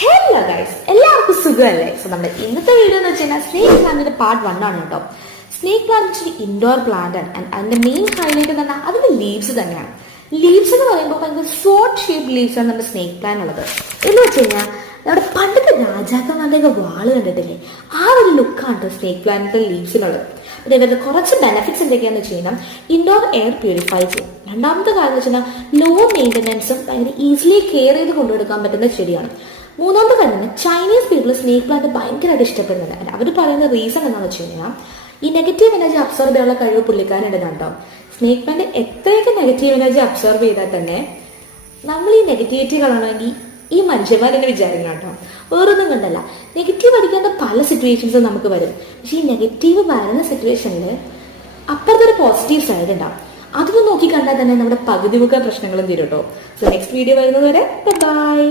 Hello guys, എല്ലാവർക്കും സുഖമല്ലേ? So നമ്മുടെ ഇന്നത്തെ വീഡിയോ എന്ന് വെച്ച് കഴിഞ്ഞാൽ സ്നേക്ക് പ്ലാന്റിന്റെ പാർട്ട് 1 ആണ് കേട്ടോ. സ്നേക്ക് പ്ലാന്റ് വെച്ചാൽ ഇൻഡോർ പ്ലാന്റ് ആണ്. ആൻഡ് അതിന്റെ മെയിൻ ഹൈലൈറ്റ് എന്ന് പറഞ്ഞാൽ അതിന്റെ ലീവ്സ് തന്നെയാണ്. ലീവ്സ് എന്ന് പറയുമ്പോൾ ഭയങ്കര ഷോർട്ട് ഷേപ്പ് ലീവ്സ് ആണ് നമ്മുടെ സ്നേക്ക് പ്ലാന്റ് ഉള്ളത്. എന്ന് വെച്ച് കഴിഞ്ഞാൽ നമ്മുടെ പണ്ടത്തെ രാജാക്കന്മാരുടെയൊക്കെ വാള് കണ്ടിട്ടില്ലേ, ആ ഒരു ലുക്കാണ് സ്നേക്ക് പ്ലാന്റിന്റെ ലീവ്സിനുള്ളത്. പിന്നെ ഇവരുടെ കുറച്ച് ബെനിഫിറ്റ്സ് എന്തൊക്കെയാണെന്ന് വെച്ച് കഴിഞ്ഞാൽ ഇൻഡോർ എയർ പ്യൂരിഫൈ ചെയ്യും. രണ്ടാമത്തെ കാര്യം എന്ന് വെച്ചാൽ ലോ മെയിൻ്റനൻസും ഭയങ്കര ഈസിലി കെയർ ചെയ്ത് കൊണ്ടുകൊടുക്കാൻ പറ്റുന്ന ചെടിയാണ്. മൂന്നാമത്തെ കാര്യം, ചൈനീസ് പീപ്പിൾ സ്നേക്ക് പ്ലാന്റ് ഭയങ്കരമായിട്ട് ഇഷ്ടപ്പെടുന്നുണ്ട്. അവർ പറയുന്ന റീസൺ എന്താണെന്ന് വെച്ച് കഴിഞ്ഞാൽ ഈ നെഗറ്റീവ് എനർജി അബ്സോർബ് ചെയ്യാനുള്ള കഴിവ് പുള്ളിക്കാരുണ്ടെന്നാണ് കേട്ടോ. സ്നേക്ക് പ്ലാന്റ് എത്രയൊക്കെ നെഗറ്റീവ് എനർജി അബ്സോർബ് ചെയ്താൽ തന്നെ നമ്മൾ ഈ നെഗറ്റിവിറ്റി കളയണമെങ്കിൽ ഈ മനുഷ്യന്മാരെന്നെ വിചാരിക്കണം കേട്ടോ. വേറൊന്നും കണ്ടല്ല, നെഗറ്റീവ് അടിക്കേണ്ട പല സിറ്റുവേഷൻസും നമുക്ക് വരും. പക്ഷെ ഈ നെഗറ്റീവ് വരുന്ന സിറ്റുവേഷനിൽ അപ്പുറത്തൊരു പോസിറ്റീവ് സൈഡ് ഉണ്ടാവും. അതൊന്നും നോക്കി കണ്ടാൽ തന്നെ നമ്മുടെ പകുതി മുക്കാൽ പ്രശ്നങ്ങളും തീരും കേട്ടോ. സോ നെക്സ്റ്റ് വീഡിയോ വരുന്നത് വരെ ബൈ.